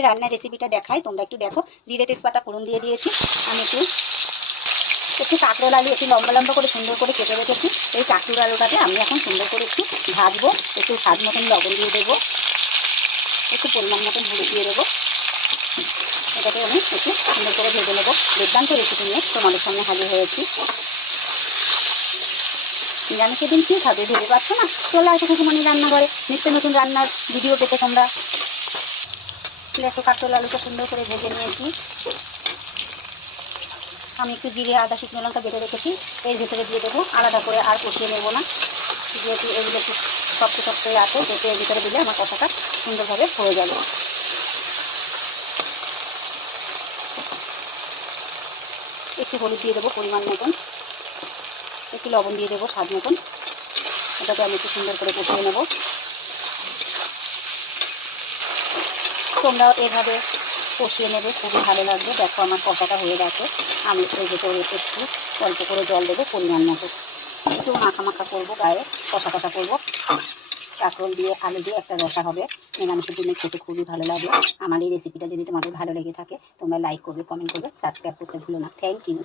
রান্নার রেসিপিটা দেখাই, তোমরা একটু দেখো। জিরে তেজপাতা ফোড়ন দিয়ে দিয়েছি। আমি একটু একটু কাঁকরোল আলু একটু লম্বা লম্বা করে সুন্দর করে কেটে রেখেছি। এই কাঁকরোল আলুটাকে আমি এখন সুন্দর করে একটু ভাজবো। একটু স্বাদ মতন লবণ দিয়ে দেবো, একটু পরিমাণ মতন হলুদ দিয়ে দেবো। এটাকে আমি একটু সুন্দর করে ভেজে নেবো। দুর্দান্ত রেসিপি নিয়ে তোমাদের সামনে হাজির হয়েছি। আমি সেদিন কী খাবে ভেবে পাচ্ছ না? চলে আসো কুকুমনি রান্নাঘরে, নিত্য নতুন রান্নার ভিডিও পেতে তোমরা। একটু কাঁকরোল আলুটা সুন্দর করে ভেজে নিয়েছি। আমি একটু জিরে আদা শুকনো লঙ্কা বেটে রেখেছি, এর ভেতরে দিয়ে দেবো। আলাদা করে আর কষিয়ে নেবো না, যেহেতু এগুলো একটু শক্ত শক্ত আছে, সেটা এর ভিতরে দিলে আমার কষাটা সুন্দরভাবে হয়ে যাবে। একটু হলুদ দিয়ে দেবো পরিমাণ মতন, একটু লবণ দিয়ে দেবো স্বাদ মতন। এটাকে আমি একটু সুন্দর করে কষিয়ে নেব। তোমরাও এভাবে কষিয়ে নেবে, খুবই ভালো লাগবে। দেখো আমার কষাটা হয়ে গেছে। আমি এর ভেতরে একটু অল্প করে জল দেবো পরিমাণ মতো, একটু মাখা মাখা করবো, গায়ে কষা কষা করবো। কাঁকরোল দিয়ে আলু দিয়ে একটা রসা হবে, নিরামিষের দিনে খেতে খুবই ভালো লাগে। আমার এই রেসিপিটা যদি তোমাদের ভালো লেগে থাকে, তোমরা লাইক করবে, কমেন্ট করবে, সাবস্ক্রাইব করতে ভুলো না। Thank you.